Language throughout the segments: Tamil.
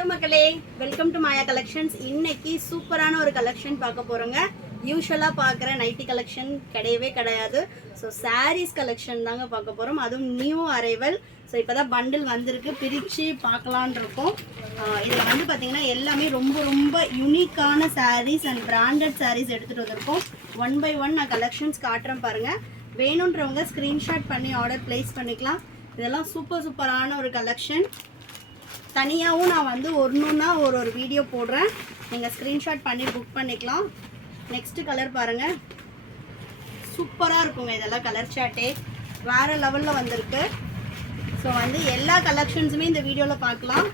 ஹலோ மக்களே, வெல்கம் டு மாயா கலெக்ஷன்ஸ். இன்னைக்கு சூப்பரான ஒரு கலெக்ஷன் பார்க்க போறோங்க. யூஸ்வலாக பார்க்குற நைட்டி கலெக்ஷன் கிடையவே கிடையாது. ஸோ சாரீஸ் கலெக்ஷன் தாங்க பார்க்க போகிறோம். அதுவும் நியூ அரைவல். ஸோ இப்போ தான் பண்டில் வந்திருக்கு, பிரித்து பார்க்கலான் இருக்கோம். இதில் வந்து பார்த்திங்கன்னா எல்லாமே ரொம்ப ரொம்ப யூனிக்கான சாரீஸ் அண்ட் பிராண்டட் சாரீஸ் எடுத்துகிட்டு வந்திருக்கோம். ஒன் பை ஒன் நான் கலெக்ஷன்ஸ் காட்டுறேன் பாருங்கள். வேணுன்றவங்க ஸ்க்ரீன்ஷாட் பண்ணி ஆர்டர் ப்ளேஸ் பண்ணிக்கலாம். இதெல்லாம் சூப்பரான ஒரு கலெக்ஷன். தனியாகவும் நான் வந்து ஒன்றுன்னா ஒரு வீடியோ போடுறேன், நீங்கள் ஸ்க்ரீன்ஷாட் பண்ணி புக் பண்ணிக்கலாம். நெக்ஸ்ட்டு கலர் பாருங்கள், சூப்பராக இருக்குங்க. இதெல்லாம் கலர் சார்ட்டே வேறு லெவலில் வந்திருக்கு. ஸோ வந்து எல்லா கலெக்ஷன்ஸுமே இந்த வீடியோவில் பார்க்கலாம்.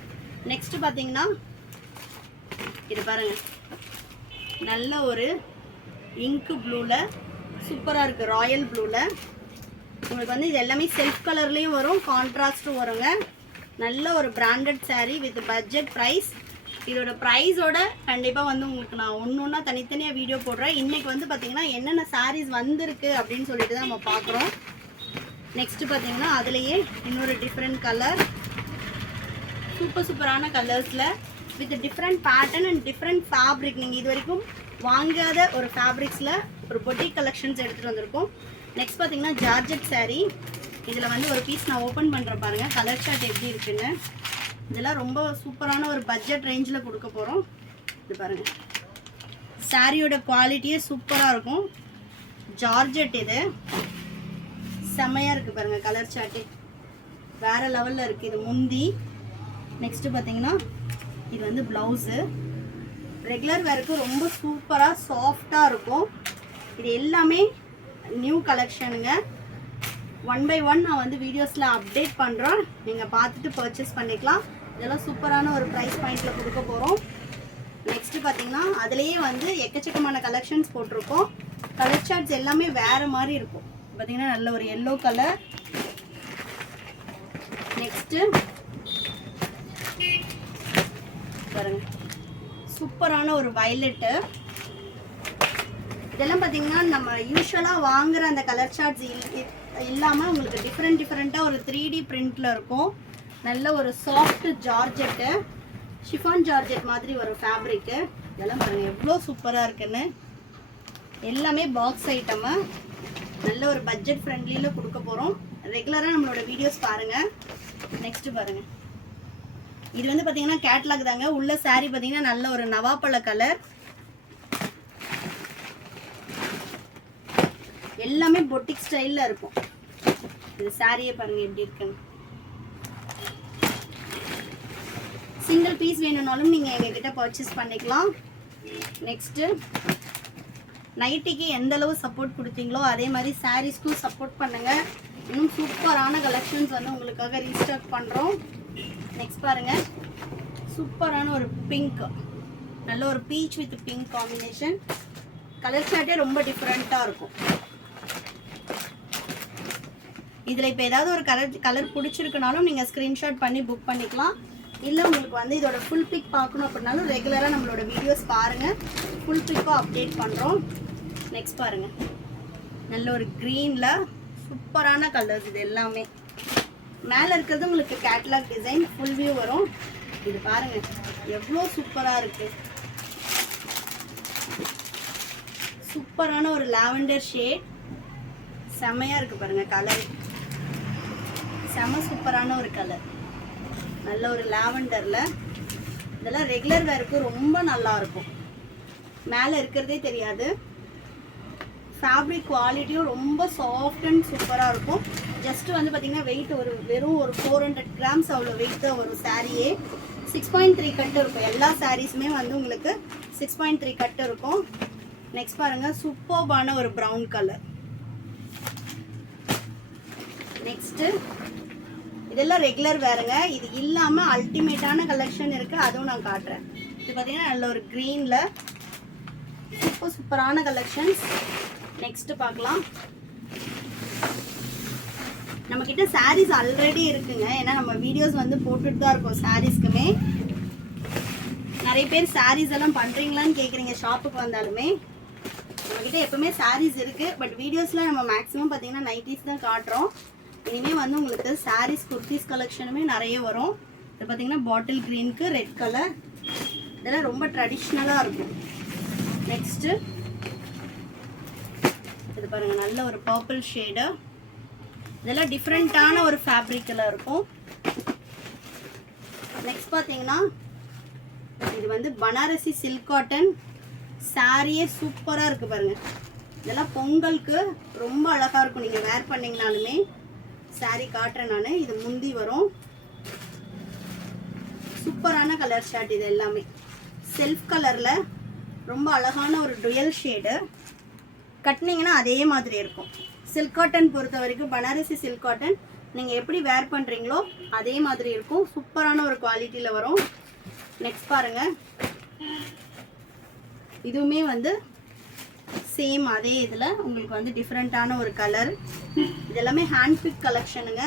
நெக்ஸ்ட்டு பார்த்தீங்கன்னா இது பாருங்கள், நல்ல ஒரு இங்கு ப்ளூவில் சூப்பராக இருக்குது. ராயல் ப்ளூவில் உங்களுக்கு வந்து இது எல்லாமே செல்ஃப் கலர்லேயும் வரும், கான்ட்ராஸ்ட்டும் வருங்க. நல்ல ஒரு branded saree with budget price. இதோட ப்ரைஸோட கண்டிப்பாக வந்து உங்களுக்கு நான் ஒன்றா தனித்தனியாக வீடியோ போடுறேன். இன்றைக்கி வந்து பார்த்திங்கன்னா என்னென்ன sarees வந்திருக்கு அப்படின்னு சொல்லிட்டு தான் நம்ம பார்க்குறோம். நெக்ஸ்ட்டு பார்த்திங்கன்னா அதுலேயே இன்னொரு டிஃப்ரெண்ட் கலர், சூப்பரான கலர்ஸில் with different pattern and different fabric. நீங்கள் இது வரைக்கும் வாங்காத ஒரு ஃபேப்ரிக்ஸில் ஒரு பொட்டிக் கலெக்ஷன்ஸ் எடுத்துகிட்டு வந்திருக்கோம். நெக்ஸ்ட் பார்த்திங்கன்னா ஜார்ஜெட் saree. இதில் வந்து ஒரு பீஸ் நான் ஓப்பன் பண்ணுறேன் பாருங்கள், கலர் சார்ட் எப்படி இருக்குன்னு. இதெல்லாம் ரொம்ப சூப்பரான ஒரு பட்ஜெட் ரேஞ்சில் கொடுக்க போகிறோம். இது பாருங்கள், சாரியோட குவாலிட்டியே சூப்பராக இருக்கும். ஜார்ஜெட் இது செம்மையாக இருக்குது பாருங்கள். கலர் சார்ட்டு வேறு லெவலில் இருக்குது. இது முந்தி. நெக்ஸ்ட்டு பார்த்தீங்கன்னா இது வந்து ப்ளவுஸு. ரெகுலர் வேருக்கு ரொம்ப சூப்பராக சாஃப்டாக இருக்கும். இது எல்லாமே நியூ கலெக்ஷனுங்க. ஒன் பை ஒன் நான் வந்து வீடியோஸில் அப்டேட் பண்ணுறோம், நீங்கள் பார்த்துட்டு பர்ச்சேஸ் பண்ணிக்கலாம். இதெல்லாம் சூப்பரான ஒரு ப்ரைஸ் பாயிண்டில் கொடுக்க போகிறோம். நெக்ஸ்ட்டு பார்த்தீங்கன்னா அதுலேயே வந்து எக்கச்சக்கமான கலெக்ஷன்ஸ் போட்டிருக்கோம். கலர் சார்ட்ஸ் எல்லாமே வேறு மாதிரி இருக்கும். பார்த்தீங்கன்னா நல்ல ஒரு எல்லோ கலர். நெக்ஸ்ட்டு பாருங்க, சூப்பரான ஒரு வயலட்டு. இதெல்லாம் பார்த்தீங்கன்னா நம்ம யூஸ்வலாக வாங்குகிற அந்த கலர் சார்ட்ஸ் இல்லாமல் உங்களுக்கு டிஃப்ரெண்ட்டாக ஒரு 3D பிரிண்டில் இருக்கும். நல்ல ஒரு சாஃப்ட் ஜார்ஜெட்டு, ஷிஃபான் ஜார்ஜெட் மாதிரி ஒரு ஃபேப்ரிக்கு. இதெல்லாம் பாருங்கள் எவ்வளோ சூப்பராக இருக்குன்னு. எல்லாமே பாக்ஸ் ஐட்டமு. நல்ல ஒரு பட்ஜெட் ஃப்ரெண்ட்லியில் கொடுக்க போகிறோம். ரெகுலராக நம்மளோட வீடியோஸ் பாருங்கள். நெக்ஸ்ட்டு பாருங்கள், இது வந்து பார்த்தீங்கன்னா கேட்லாக் தாங்க. உள்ள சாரீ பார்த்தீங்கன்னா நல்ல ஒரு நவாப்பழ கலர். எல்லாமே பொட்டிக் ஸ்டைலில் இருக்கும். இது சாரியே பாருங்கள் எப்படி இருக்குன்னு. சிங்கிள் பீஸ் வேணும்னாலும் நீங்கள் எங்ககிட்ட பர்ச்சேஸ் பண்ணிக்கலாம். நெக்ஸ்ட்டு நைட்டிக்கு எந்த அளவு சப்போர்ட் கொடுத்தீங்களோ அதே மாதிரி சாரீஸ்க்கும் சப்போர்ட் பண்ணுங்கள். இன்னும் சூப்பரான கலெக்ஷன்ஸ் வந்து உங்களுக்காக ரீஸ்டாக் பண்ணுறோம். நெக்ஸ்ட் பாருங்கள், சூப்பரான ஒரு பிங்க், நல்ல ஒரு peach with pink combination. Colour சார்ட்டே ரொம்ப டிஃப்ரெண்ட்டாக இருக்கும். இதில் இப்போ ஏதாவது ஒரு கலர் பிடிச்சிருக்குனாலும் நீங்கள் ஸ்க்ரீன்ஷாட் பண்ணி புக் பண்ணிக்கலாம். இல்லை உங்களுக்கு வந்து இதோட ஃபுல் பிக் பார்க்கணும் அப்படின்னாலும் ரெகுலராக நம்மளோட வீடியோஸ் பாருங்கள், ஃபுல் பிக்கும் அப்டேட் பண்ணுறோம். நெக்ஸ்ட் பாருங்கள், நல்ல ஒரு க்ரீனில் சூப்பரான கலர்ஸ். இது எல்லாமே மேலே இருக்கிறது உங்களுக்கு கேட்லாக் டிசைன், ஃபுல் வியூ வரும். இது பாருங்கள் எவ்வளோ சூப்பராக இருக்குது. சூப்பரான ஒரு லாவெண்டர் ஷேட், செம்மையாக இருக்குது பாருங்கள். கலர் செம்ம சூப்பரான ஒரு கலர், நல்ல ஒரு லாவெண்டரில். இதெல்லாம் ரெகுலர் வேருக்கு ரொம்ப நல்லாயிருக்கும். மேலே இருக்கிறதே தெரியாது. ஃபேப்ரிக் குவாலிட்டியும் ரொம்ப சாஃப்ட் அண்ட் சூப்பராக இருக்கும். ஜஸ்ட்டு வந்து பார்த்திங்கன்னா வெயிட் வெறும் ஒரு 400 கிராம்ஸ் அவ்வளோ வெயிட் தான் ஒரு சாரியே. 6.3 கட்டு இருக்கும். எல்லா சாரீஸுமே வந்து உங்களுக்கு 6.3 கட்டு இருக்கும். நெக்ஸ்ட் பாருங்கள், சூப்பர்பான ஒரு ப்ரௌன் கலர். நெக்ஸ்ட்டு இதெல்லாம் ரெகுலர் வேறுங்க. இது இல்லாமல் அல்டிமேட்டான கலெக்ஷன் இருக்குது, அதுவும் நான் காட்டுறேன். இது பார்த்தீங்கன்னா நல்ல ஒரு க்ரீனில் சூப்பரான கலெக்ஷன்ஸ். நெக்ஸ்ட்டு பார்க்கலாம். நம்மக்கிட்ட சாரீஸ் ஆல்ரெடி இருக்குங்க. ஏன்னா நம்ம வீடியோஸ் வந்து போட்டுட்டு தான் இருக்கோம் சாரீஸ்க்குமே. நிறைய பேர் சாரீஸ் எல்லாம் பண்ணுறீங்களான்னு கேட்குறீங்க ஷாப்புக்கு வந்தாலுமே. நம்மக்கிட்ட எப்போவுமே சாரீஸ் இருக்குது. பட் வீடியோஸில் நம்ம மேக்ஸிமம் பார்த்தீங்கன்னா நைட்டிஸ் தான் காட்டுறோம். இனிமேல் வந்து உங்களுக்கு சாரீஸ் குர்த்திஸ் கலெக்ஷனுமே நிறைய வரும். இது பார்த்தீங்கன்னா பாட்டில் க்ரீனுக்கு ரெட் கலர், இதெல்லாம் ரொம்ப ட்ரெடிஷ்னலாக இருக்கும். நெக்ஸ்ட்டு இது பாருங்கள், நல்ல ஒரு பர்பிள் ஷேடு, இதெல்லாம் டிஃப்ரெண்ட்டான ஒரு ஃபேப்ரிக்கில் இருக்கும். நெக்ஸ்ட் பார்த்தீங்கன்னா இது வந்து பனாரசி சில்க் காட்டன் சாரியே சூப்பராக இருக்குது பாருங்கள். இதெல்லாம் பொங்கலுக்கு ரொம்ப அழகாக இருக்கும், நீங்கள் வேர் பண்ணிங்கனாலுமே. சாரீ காட்டுறேன் நான். இது முந்தி வரும், சூப்பரான கலர் ஷார்ட். இது எல்லாமே செல்ஃப் கலரில் ரொம்ப அழகான ஒரு டுயல் ஷேடு. கட்டினீங்கன்னா அதே மாதிரி இருக்கும். சில்க் காட்டன் பொறுத்த வரைக்கும் பனாரசி சில்க் காட்டன் நீங்கள் எப்படி வேர் பண்ணுறீங்களோ அதே மாதிரி இருக்கும். சூப்பரான ஒரு குவாலிட்டியில் வரும். நெக்ஸ்ட் பாருங்கள், இதுவுமே வந்து சேம் அதே இதில் உங்களுக்கு வந்து டிஃப்ரெண்ட்டான ஒரு கலர். இது எல்லாமே ஹேண்ட் பிக் கலெக்ஷனுங்க.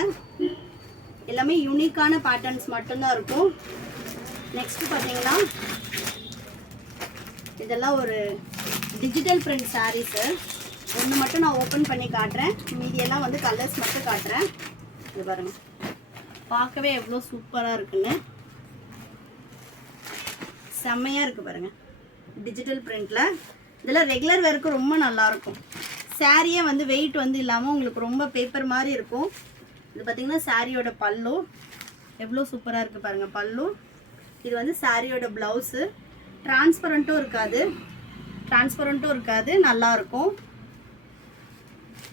எல்லாமே யூனிக்கான பேட்டர்ன்ஸ் மட்டும்தான் இருக்கும். நெக்ஸ்ட் பார்த்தீங்கன்னா இதெல்லாம் ஒரு டிஜிட்டல் பிரிண்ட் சாரீஸு. ஒன்று மட்டும் நான் ஓப்பன் பண்ணி காட்டுறேன், மீதியெல்லாம் வந்து கலர்ஸ் மட்டும் காட்டுறேன். இது பாருங்கள், பார்க்கவே எவ்வளோ சூப்பராக இருக்குன்னு. செம்மையாக இருக்குது பாருங்கள், டிஜிட்டல் பிரிண்டில். இதெல்லாம் ரெகுலர் வேருக்கு ரொம்ப நல்லாயிருக்கும். சாரியே வந்து வெயிட் வந்து இல்லாமல் உங்களுக்கு ரொம்ப பேப்பர் மாதிரி இருக்கும். இது பார்த்திங்கன்னா சாரியோட பல்லு எவ்வளோ சூப்பராக இருக்குது பாருங்கள், பல்லு. இது வந்து சாரியோட ப்ளவுஸு. டிரான்ஸ்பரண்ட்டும் இருக்காது, நல்லாயிருக்கும்.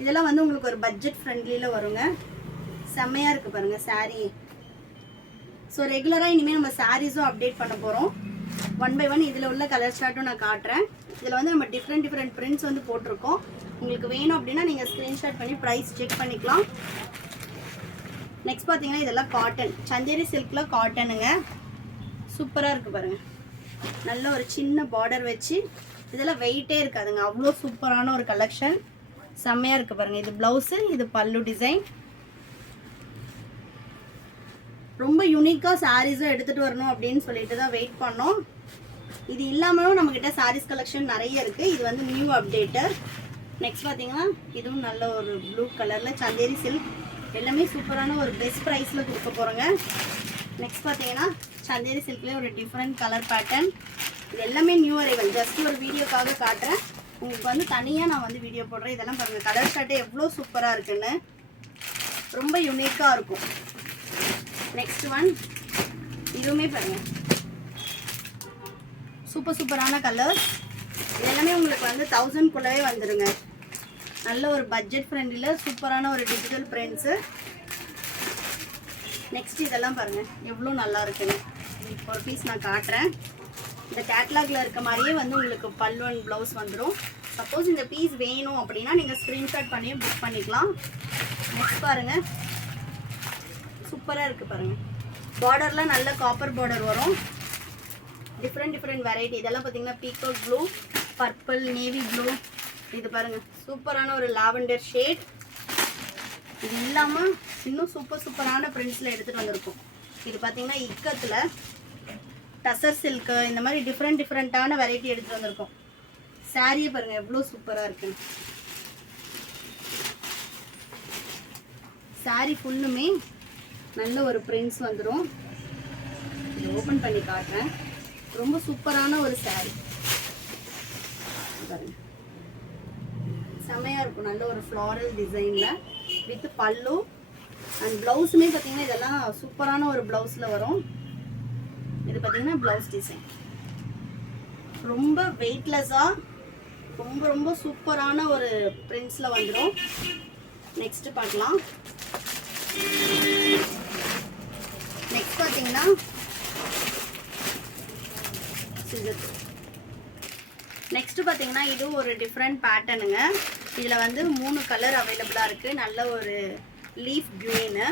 இதெல்லாம் வந்து உங்களுக்கு ஒரு பட்ஜெட் ஃப்ரெண்ட்லியில் வருங்க. செம்மையாக இருக்குது பாருங்கள் சாரீ. ஸோ ரெகுலராக இனிமேல் நம்ம சாரீஸும் அப்டேட் பண்ண போகிறோம். ஒன் பை ஒன் இதில் உள்ள கலர் ஸ்டார்ட்டும் நான் காட்டுறேன். இதில் வந்து நம்ம டிஃப்ரெண்ட் பிரிண்ட்ஸ் வந்து போட்டிருக்கோம். உங்களுக்கு வேணும் அப்படின்னா நீங்கள் ஸ்க்ரீன்ஷாட் பண்ணி ப்ரைஸ் செக் பண்ணிக்கலாம். நெக்ஸ்ட் பார்த்தீங்கன்னா இதெல்லாம் காட்டன், சந்தேரி சில்கில் காட்டனுங்க. சூப்பராக இருக்குது பாருங்கள். நல்ல ஒரு சின்ன பார்டர் வச்சு, இதெல்லாம் வெயிட்டே இருக்காதுங்க, அவ்வளோ சூப்பரான ஒரு கலெக்ஷன். செம்மையாக இருக்குது பாருங்கள். இது ப்ளவுஸு, இது பல்லு டிசைன். ரொம்ப யூனிக்காக சாரீஸும் எடுத்துகிட்டு வரணும் அப்படின்னு சொல்லிட்டு தான் வெயிட் பண்ணோம். இது இல்லாமலும் நம்மக்கிட்ட சாரீஸ் கலெக்ஷன் நிறைய இருக்குது. இது வந்து நியூ அப்டேட்டு. நெக்ஸ்ட் பார்த்தீங்கன்னா இதுவும் நல்ல ஒரு ப்ளூ கலரில் சந்தேரி சில்க். எல்லாமே சூப்பரான ஒரு பெஸ்ட் ப்ரைஸில் கொடுக்க போகிறோங்க. நெக்ஸ்ட் பார்த்தீங்கன்னா சந்தேரி சில்க்லேயே ஒரு டிஃப்ரெண்ட் கலர் பேட்டர்ன். இது எல்லாமே நியூ அரைவல். ஜஸ்ட் ஒரு வீடியோக்காக காட்டுறேன். உங்களுக்கு வந்து தனியாக நான் வந்து வீடியோ போடுறேன். இதெல்லாம் பாருங்கள், கலர் ஷர்ட்டே எவ்வளோ சூப்பராக இருக்குன்னு. ரொம்ப யூனிக்காக இருக்கும். நெக்ஸ்ட் ஒன், இதுவுமே பாருங்கள், சூப்பரான கலர்ஸ். இது எல்லாமே உங்களுக்கு வந்து 1000குள்ளவே வந்துடுங்க. நல்ல ஒரு பட்ஜெட் ஃப்ரெண்ட்லியில் சூப்பரான ஒரு டிஜிட்டல் பிரிண்ட்ஸு. நெக்ஸ்ட் இதெல்லாம் பாருங்கள் எவ்வளோ நல்லா இருக்குன்னு. இப்போ ஒரு பீஸ் நான் காட்டுறேன். இந்த கேட்லாகில் இருக்க மாதிரியே வந்து உங்களுக்கு பல்லு அண்ட் ப்ளவுஸ் வந்துடும். சப்போஸ் இந்த பீஸ் வேணும் அப்படின்னா நீங்கள் ஸ்க்ரீன்ஷாட் பண்ணி புக் பண்ணிக்கலாம். நெக்ஸ்ட் பாருங்கள், சூப்பராக இருக்குது பாருங்கள். பார்டரில் நல்ல காப்பர் பார்டர் வரும். Different variety. இதெல்லாம் பார்த்தீங்கன்னா peacock blue, purple, navy blue. இது பாருங்கள், சூப்பரான ஒரு லாவெண்டர் ஷேட். இது இல்லாமல் இன்னும் சூப்பரான பிரிண்ட்ஸில் எடுத்துகிட்டு வந்திருக்கும். இது பார்த்தீங்கன்னா இக்கத்தில் டசர் சில்க்கு, இந்த மாதிரி டிஃப்ரெண்ட்டான வெரைட்டி எடுத்துகிட்டு வந்திருக்கோம். சாரியை பாருங்கள் எவ்வளோ சூப்பராக இருக்குன்னு. சாரி ஃபுல்லுமே நல்ல ஒரு பிரிண்ட்ஸ் வந்துடும். இது ஓப்பன் பண்ணி காட்டுறேன். ரொம்ப சூப்பரான ஒரு சாரி பாருங்க, செம்மையாக இருக்கும். நல்ல ஒரு ஃப்ளாரல் டிசைனில் வித் பல்லு அண்ட் ப்ளவுஸுமே பார்த்தீங்கன்னா இதெல்லாம் சூப்பரான ஒரு ப்ளவுஸில் வரும். இது பார்த்தீங்கன்னா ப்ளவுஸ் டிசைன் ரொம்ப வெயிட்லெஸ்ஸாக ரொம்ப சூப்பரான ஒரு பிரிண்ட்ஸில் வந்துடும். நெக்ஸ்ட் பார்க்கலாம். நெக்ஸ்ட் பார்த்தீங்கன்னா நெக்ஸ்ட் பார்த்தீங்கன்னா இது ஒரு டிஃப்ரெண்ட் பேட்டர்னுங்க. இதில் வந்து 3 கலர் அவைலபிளாக இருக்குது. நல்ல ஒரு லீஃப் க்ரீனு,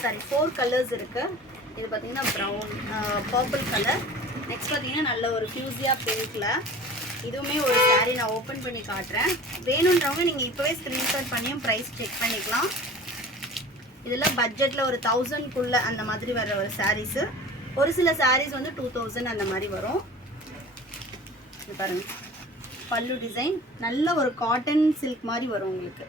சாரி 4 கலர்ஸ் இருக்குது. இது பார்த்தீங்கன்னா ப்ரௌன், பர்பிள் கலர். நெக்ஸ்ட் பார்த்தீங்கன்னா நல்ல ஒரு ஃபியூசியா பிங்க்கில். இதுவுமே ஒரு சாரீ நான் ஓப்பன் பண்ணி காட்டுறேன். வேணுன்றவங்க நீங்கள் இப்போவே ஸ்க்ரீன்ஷாட் பண்ணியும் ப்ரைஸ் செக் பண்ணிக்கலாம். இதெல்லாம் பட்ஜெட்டில் ஒரு 1000குள்ளே அந்த மாதிரி வர ஒரு சாரீஸு. ஒரு சில சாரீஸ் வந்து 2000 அந்த மாதிரி வரும். இது பாருங்கள், பல்லு டிசைன் நல்ல ஒரு காட்டன் சில்க் மாதிரி வரும் உங்களுக்கு.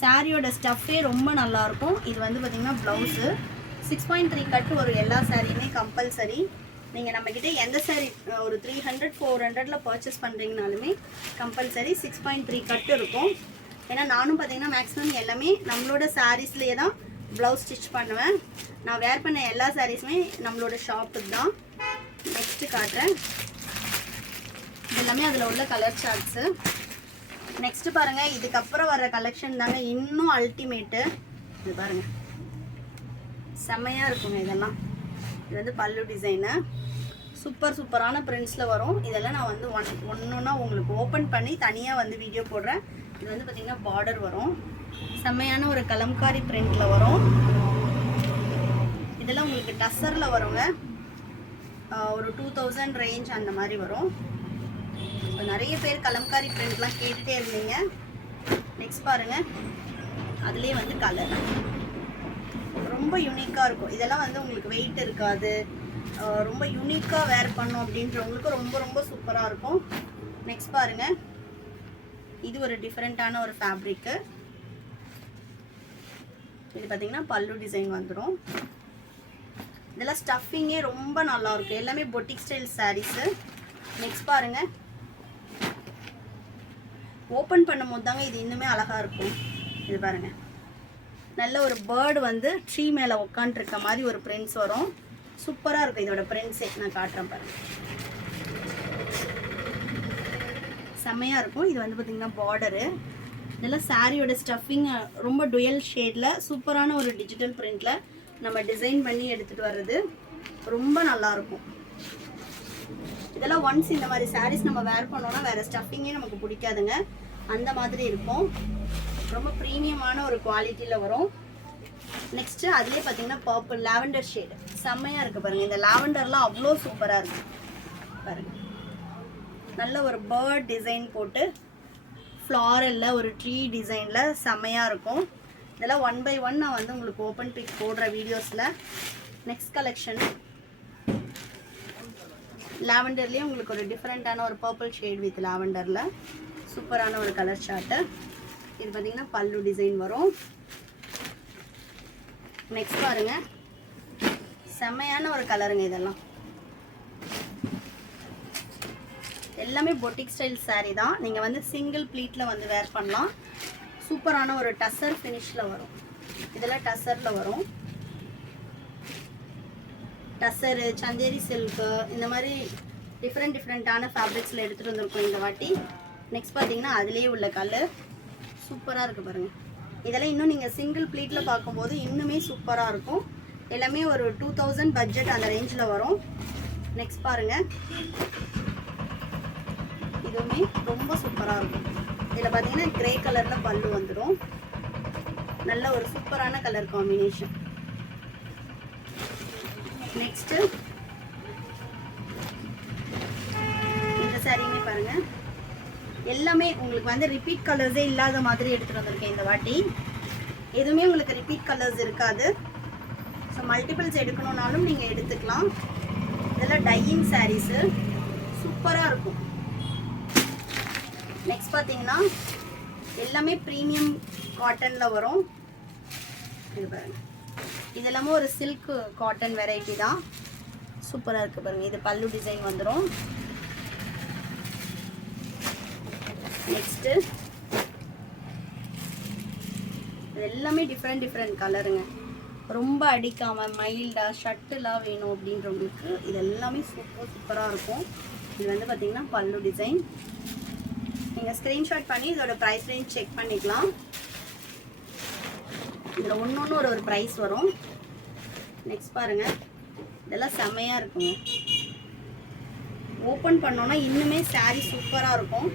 சாரியோட ஸ்டஃப்பே ரொம்ப நல்லாயிருக்கும். இது வந்து பார்த்திங்கன்னா ப்ளவுஸு. 6.3 கட் ஒரு எல்லா சாரியுமே கம்பல்சரி. நீங்கள் நம்மக்கிட்ட எந்த சாரி ஒரு 300 400ல பர்ச்சேஸ் பண்ணுறீங்கனாலுமே கம்பல்சரி 6.3 கட் இருக்கும். ஏன்னா நானும் பார்த்தீங்கன்னா மேக்ஸிமம் எல்லாமே நம்மளோட சாரீஸ்லேயே தான் ப்ளவுஸ் ஸ்டிச் பண்ணுவேன். நான் வேர் பண்ண எல்லா சாரீஸுமே நம்மளோட ஷாப்புக்கு தான். நெக்ஸ்ட்டு காட்டுறேன். எல்லாமே அதில் உள்ள கலர் சார்ட்ஸு. நெக்ஸ்ட்டு பாருங்கள், இதுக்கப்புறம் வர கலெக்ஷன் தாங்க இன்னும் அல்டிமேட்டு. இது பாருங்கள், செம்மையாக இருக்குங்க இதெல்லாம். இது வந்து பல்லு டிசைனு, சூப்பரான பிரிண்ட்ஸில் வரும். இதெல்லாம் நான் வந்து ஒன்றா உங்களுக்கு ஓப்பன் பண்ணி தனியாக வந்து வீடியோ போடுறேன். இது வந்து பார்த்திங்கன்னா பார்டர் வரும், செம்மையான ஒரு கலம்காரி பிரிண்டில் வரும். இதெல்லாம் உங்களுக்கு டஸ்ஸரில் வருங்க. ஒரு 2000 ரேஞ்ச் அந்த மாதிரி வரும். ஸோ நிறைய பேர் கலம்காரி பிரிண்ட்லாம் கேட்டுகிட்டே இருந்தீங்க. நெக்ஸ்ட் பாருங்கள், அதுலேயே வந்து கலர் ரொம்ப யூனிக்காக இருக்கும். இதெல்லாம் வந்து உங்களுக்கு வெயிட் இருக்காது, ரொம்ப யூனிக்காக வேர் பண்ணோம் அப்படின்றவங்களுக்கு ரொம்ப சூப்பராக இருக்கும். நெக்ஸ்ட் பாருங்கள், இது ஒரு டிஃப்ரெண்ட்டான ஒரு ஃபேப்ரிக்கு. இது பார்த்திங்கன்னா பல்லு டிசைன் வந்துடும். இதெல்லாம் ஸ்டஃபிங்கே ரொம்ப நல்லாயிருக்கும். எல்லாமே பொட்டிக் ஸ்டைல் சாரீஸு. நெக்ஸ்ட் பாருங்கள், ஓப்பன் பண்ணும் போது தாங்க இது இன்னுமே அழகாக இருக்கும். இது பாருங்கள், நல்ல ஒரு பேர்டு வந்து ட்ரீ மேலே உட்காந்துருக்க மாதிரி ஒரு பிரிண்ட்ஸ் வரும். சூப்பராக இருக்கும் இதோட பிரிண்ட்ஸே. நான் காட்டுறேன் பாருங்கள், செம்மையாக இருக்கும். இது வந்து பார்த்திங்கன்னா பார்டரு. இதெல்லாம் சாரியோட ஸ்டஃபிங் ரொம்ப டுயல் ஷேடில் சூப்பரான ஒரு டிஜிட்டல் பிரிண்டில் நம்ம டிசைன் பண்ணி எடுத்துகிட்டு வர்றது ரொம்ப நல்லாயிருக்கும். இதெல்லாம் ஒன்ஸ் இந்த மாதிரி சாரீஸ் நம்ம வேர் பண்ணோன்னா வேறு ஸ்டஃபிங்கே நமக்கு பிடிக்காதுங்க, அந்த மாதிரி இருக்கும். ரொம்ப ப்ரீமியமான ஒரு குவாலிட்டியில் வரும். நெக்ஸ்ட்டு அதுலேயே பார்த்தீங்கன்னா பர்பிள் லாவெண்டர் ஷேடு செம்மையாக இருக்குது பாருங்கள். இந்த லாவெண்டர்லாம் அவ்வளோ சூப்பராக இருக்குது பாருங்கள். நல்ல ஒரு பேர்ட் டிசைன் போட்டு ஃப்ளாரலில் ஒரு ட்ரீ டிசைனில் செம்மையாக இருக்கும். இதெல்லாம் 1 by 1 நான் வந்து உங்களுக்கு ஓப்பன் பிக் போடுற வீடியோஸில். நெக்ஸ்ட் கலெக்ஷன் லாவெண்டர்லேயே உங்களுக்கு ஒரு டிஃப்ரெண்ட்டான ஒரு பர்பிள் ஷேட் வித் லாவெண்டரில் சூப்பரான ஒரு கலர் சார்ட்டு. இது பார்த்திங்கன்னா பல்லு டிசைன் வரும். நெக்ஸ்ட் பாருங்க, செம்மையான ஒரு கலருங்க. இதெல்லாம் எல்லாமே பொட்டிக் ஸ்டைல் சாரீ தான். நீங்கள் வந்து சிங்கிள் ப்ளீட்டில் வந்து வேர் பண்ணலாம். சூப்பரான ஒரு டஸ்ஸர் ஃபினிஷில் வரும். இதெல்லாம் டஸ்ஸரில் வரும். டஸ்ஸரு, சந்தேரி சில்க்கு, இந்த மாதிரி டிஃப்ரெண்ட்டான ஃபேப்ரிக்ஸில் எடுத்துகிட்டு வந்திருக்கோம் இந்த வாட்டி. நெக்ஸ்ட் பார்த்தீங்கன்னா அதுலேயே உள்ள கலர் சூப்பராக இருக்குது பாருங்கள். இதெல்லாம் இன்னும் நீங்கள் சிங்கிள் ப்ளீட்டில் பார்க்கும்போது இன்னுமே சூப்பராக இருக்கும். எல்லாமே ஒரு 2000 பட்ஜெட் அந்த ரேஞ்சில் வரும். நெக்ஸ்ட் பாருங்கள், இதுவுமே ரொம்ப சூப்பராக இருக்கும். இதில் பார்த்தீங்கன்னா கிரே கலரில் பல்லு வந்துடும். நல்ல ஒரு சூப்பரான கலர் காம்பினேஷன். நெக்ஸ்ட்டு இந்த சாரியுமே பாருங்கள், எல்லாமே உங்களுக்கு வந்து ரிப்பீட் கலர்ஸே இல்லாத மாதிரி எடுத்துகிட்டு வந்திருக்கேன் இந்த வாட்டி. எதுவுமே உங்களுக்கு ரிப்பீட் கலர்ஸ் இருக்காது. ஸோ மல்டிபிள்ஸ் எடுக்கணுன்னாலும் நீங்கள் எடுத்துக்கலாம். இதெல்லாம் டையிங் சாரீஸு சூப்பராக இருக்கும். நெக்ஸ்ட் பார்த்தீங்கன்னா எல்லாமே ப்ரீமியம் காட்டனில் வரும். இது பாருங்கள், இதெல்லாமே ஒரு சில்க் காட்டன் வெரைட்டி தான். சூப்பராக இருக்குது பாருங்கள். இது பல்லு டிசைன் வந்துடும். நெக்ஸ்ட்டு இது எல்லாமே டிஃப்ரெண்ட் கலருங்க. ரொம்ப அடிக்காமல் மைல்டாக ஷர்ட்டுலாம் வேணும் அப்படின்றவங்களுக்கு இது எல்லாமே சூப்பராக இருக்கும். இது வந்து பார்த்திங்கன்னா பல்லு டிசைன். நீங்கள் ஸ்க்ரீன்ஷாட் பண்ணி இதோட ப்ரைஸ் ரேஞ்ச் செக் பண்ணிக்கலாம். இதில் ஒன்று ஒரு ப்ரைஸ் வரும். நெக்ஸ்ட் பாருங்கள், இதெல்லாம் செம்மையாக இருக்குங்க. ஓப்பன் பண்ணோன்னா இன்னுமே சாரீ சூப்பராக இருக்கும்.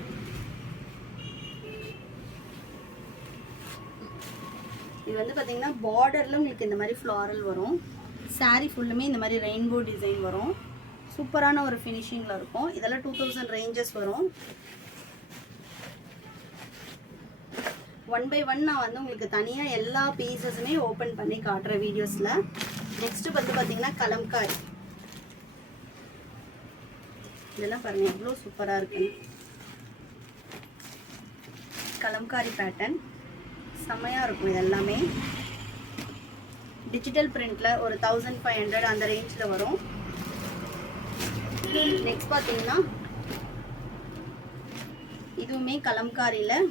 இது வந்து பார்த்தீங்கன்னா பார்டரில் உங்களுக்கு இந்த மாதிரி ஃப்ளாரல் வரும். சாரீ ஃபுல்லுமே இந்த மாதிரி ரெயின்போ டிசைன் வரும். சூப்பரான ஒரு ஃபினிஷிங்கில் இருக்கும். இதெல்லாம் 2000 ரேஞ்சஸ் வரும். 1 by 1 நான் வந்து உங்களுக்கு தனியாக எல்லா பீசஸுமே ஓப்பன் பண்ணி காட்டுற வீடியோஸில். நெக்ஸ்ட்டு வந்து பார்த்தீங்கன்னா கலம்காரி. இதெல்லாம் பாருங்கள் எவ்வளோ சூப்பராக இருக்குன்னு. கலம்காரி பேட்டர்ன் செம்மையாக இருக்கும். இது எல்லாமே டிஜிட்டல் பிரிண்ட்ல ஒரு 1500 அந்த ரேஞ்சில் வரும். நெக்ஸ்ட் பார்த்தீங்கன்னா இதுவுமே கலம்காரியில்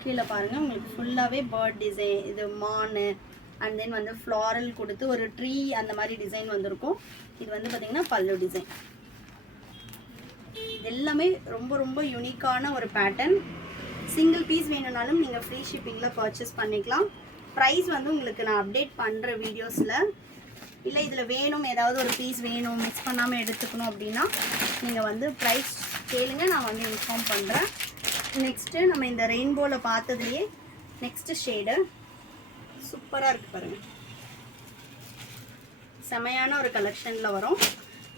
கீழே பாருங்கள் உங்களுக்கு ஃபுல்லாகவே பேர்ட் டிசைன், இது மானு அண்ட் தென் வந்து ஃப்ளாரல் கொடுத்து ஒரு ட்ரீ அந்த மாதிரி டிசைன் வந்திருக்கும். இது வந்து பார்த்திங்கன்னா பல்லு டிசைன். எல்லாமே ரொம்ப ரொம்ப யூனிக்கான ஒரு பேட்டர்ன். சிங்கிள் பீஸ் வேணும்னாலும் நீங்கள் ஃப்ரீ ஷிப்பிங்கில் பர்ச்சேஸ் பண்ணிக்கலாம். ப்ரைஸ் வந்து உங்களுக்கு நான் அப்டேட் பண்ணுற வீடியோஸில், இல்லை இதில் வேணும் ஏதாவது ஒரு பீஸ் வேணும் மிஸ் பண்ணாமல் எடுத்துக்கணும் அப்படின்னா நீங்கள் வந்து ப்ரைஸ் கேளுங்க, நான் வந்து இன்ஃபார்ம் பண்ணுறேன். நெக்ஸ்ட்டு நம்ம இந்த ரெயின்போவில் பார்த்ததுலேயே நெக்ஸ்ட்டு ஷேடு சூப்பராக இருக்குது பாருங்கள். செமையான ஒரு கலெக்ஷனில் வரும்.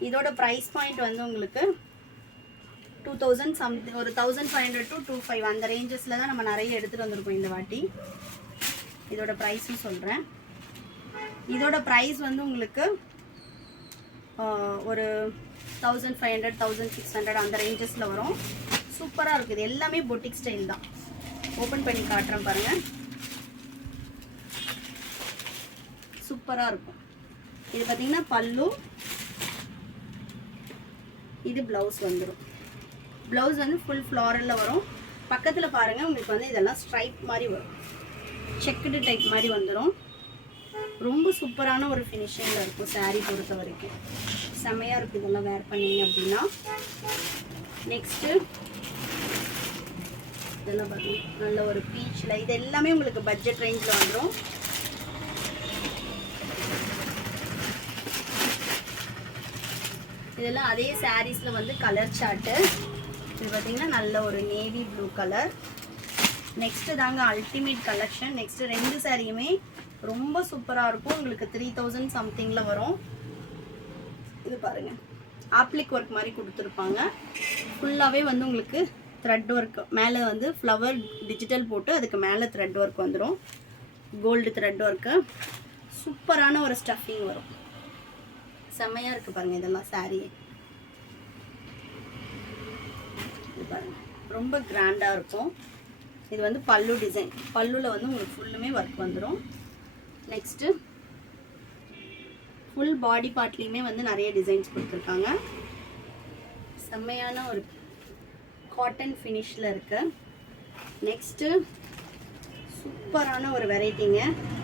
இதோட ப்ரைஸ் பாயிண்ட் வந்து உங்களுக்கு 2000 சம்திங், ஒரு 1500 to 25 அந்த ரேஞ்சஸில் தான் நம்ம நிறைய எடுத்துகிட்டு வந்திருக்கோம் இந்த வாட்டி. இதோட ப்ரைஸும் சொல்கிறேன். இதோட ப்ரைஸ் வந்து உங்களுக்கு ஒரு 1500 1600 அந்த ரேஞ்சஸில் வரும். சூப்பராக இருக்குது. எல்லாமே பொட்டிக் ஸ்டைல் தான். ஓப்பன் பண்ணி காட்டுறேன் பாருங்கள். சூப்பராக இருக்கும். இது பார்த்திங்கன்னா பல்லு, இது ப்ளவுஸ் வந்துடும். ப்ளவுஸ் வந்து ஃபுல் ஃப்ளாரலில் வரும். பக்கத்தில் பாருங்கள் உங்களுக்கு வந்து இதெல்லாம் ஸ்ட்ரைப் மாதிரி வரும், செக்குடு டைப் மாதிரி வந்துடும். ரொம்ப சூப்பரான ஒரு ஃபினிஷிங்கில் இருக்கும் சாரீ பொறுத்த வரைக்கும். செமையாக இருக்குது இதெல்லாம் வேர் பண்ணிங்க அப்படின்னா. நெக்ஸ்ட்டு இதெல்லாம் பார்த்தீங்கன்னா நல்ல ஒரு பீச்சில், இது எல்லாமே உங்களுக்கு பட்ஜெட் ரேஞ்சில் வந்துடும். இதெல்லாம் அதே சாரீஸில் வந்து கலர் சார்ட்டு. இது பார்த்திங்கன்னா நல்ல ஒரு நேவி ப்ளூ கலர். நெக்ஸ்ட்டு தாங்க அல்டிமேட் கலெக்ஷன். நெக்ஸ்ட்டு 2 சாரியுமே ரொம்ப சூப்பராக இருக்கும். உங்களுக்கு 3000 சம்திங்கில் வரும். இது பாருங்கள் ஆப்ளிக் ஒர்க் மாதிரி கொடுத்துருப்பாங்க. ஃபுல்லாகவே வந்து உங்களுக்கு த்ரெட் ஒர்க், மேலே வந்து ஃப்ளவர் டிஜிட்டல் போட்டு அதுக்கு மேலே த்ரெட் ஒர்க் வந்துடும், கோல்டு த்ரெட் ஒர்க்கு. சூப்பரான ஒரு ஸ்டஃபிங் வரும். செம்மையாக இருக்குது பாருங்கள் இதெல்லாம் சாரியே. இது பாருங்கள் ரொம்ப கிராண்டாக இருக்கும். இது வந்து பல்லு டிசைன். பல்லுவில் வந்து உங்களுக்கு ஃபுல்லுமே ஒர்க் வந்துடும். நெக்ஸ்ட்டு ஃபுல் பாடி பார்ட்லேயுமே வந்து நிறைய டிசைன்ஸ் கொடுத்துருக்காங்க. செம்மையான ஒரு காட்டன் ஃபினிஷில் இருக்கு. நெக்ஸ்ட்டு சூப்பரான ஒரு வெரைட்டிங்க.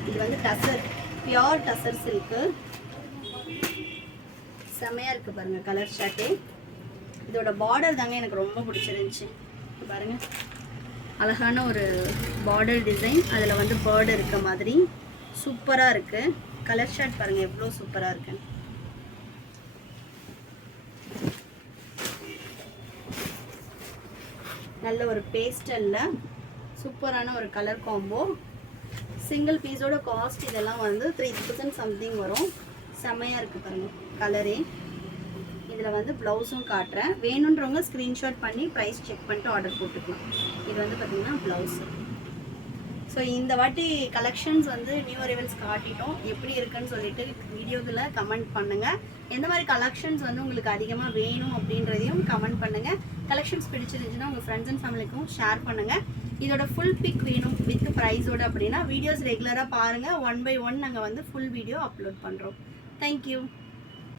இது வந்து டசர், பியோர் டசர் சில்க்கு. செம்மையாக இருக்குது பாருங்கள் கலர் ஷர்ட்டே. இதோட பார்டர் தாங்க எனக்கு ரொம்ப பிடிச்சிருந்துச்சி. பாருங்கள் அழகான ஒரு பார்டர் டிசைன், அதில் வந்து பேர்டு இருக்க மாதிரி சூப்பராக இருக்குது. கலர் ஷர்ட் பாருங்கள் எவ்வளோ சூப்பராக இருக்கு. நல்ல ஒரு பேஸ்டலில் சூப்பரான ஒரு கலர் காம்போ. சிங்கிள் பீஸோட காஸ்ட் இதெல்லாம் வந்து 3000 சம்திங் வரும். செம்மையாக இருக்குது பாருங்கள் கலரே. இதில் வந்து ப்ளவுஸும் காட்டுறேன். வேணுன்றவங்க ஸ்க்ரீன்ஷாட் பண்ணி ப்ரைஸ் செக் பண்ணிட்டு ஆர்டர் போட்டுக்கலாம். இது வந்து பார்த்திங்கன்னா ப்ளவுஸு. ஸோ இந்த வாட்டி கலெக்ஷன்ஸ் வந்து நியூ அரைவல்ஸ் காட்டிட்டோம். எப்படி இருக்குன்னு சொல்லிட்டு வீடியோவில் கமெண்ட் பண்ணுங்கள். எந்த மாதிரி கலெக்ஷன்ஸ் வந்து உங்களுக்கு அதிகமாக வேணும் அப்படின்றதையும் கமெண்ட் பண்ணுங்கள். கலெக்ஷன்ஸ் பிடிச்சிருந்துச்சுன்னா உங்கள் ஃப்ரெண்ட்ஸ் அண்ட் ஃபேமிலிக்கும் ஷேர் பண்ணுங்கள். இதோட ஃபுல் பிக் வேணும் வித் ப்ரைஸோடு அப்படின்னா வீடியோஸ் ரெகுலராக பாருங்கள். 1 by 1 நாங்கள் வந்து ஃபுல் வீடியோ அப்லோட் பண்ணுறோம். தேங்க்யூ.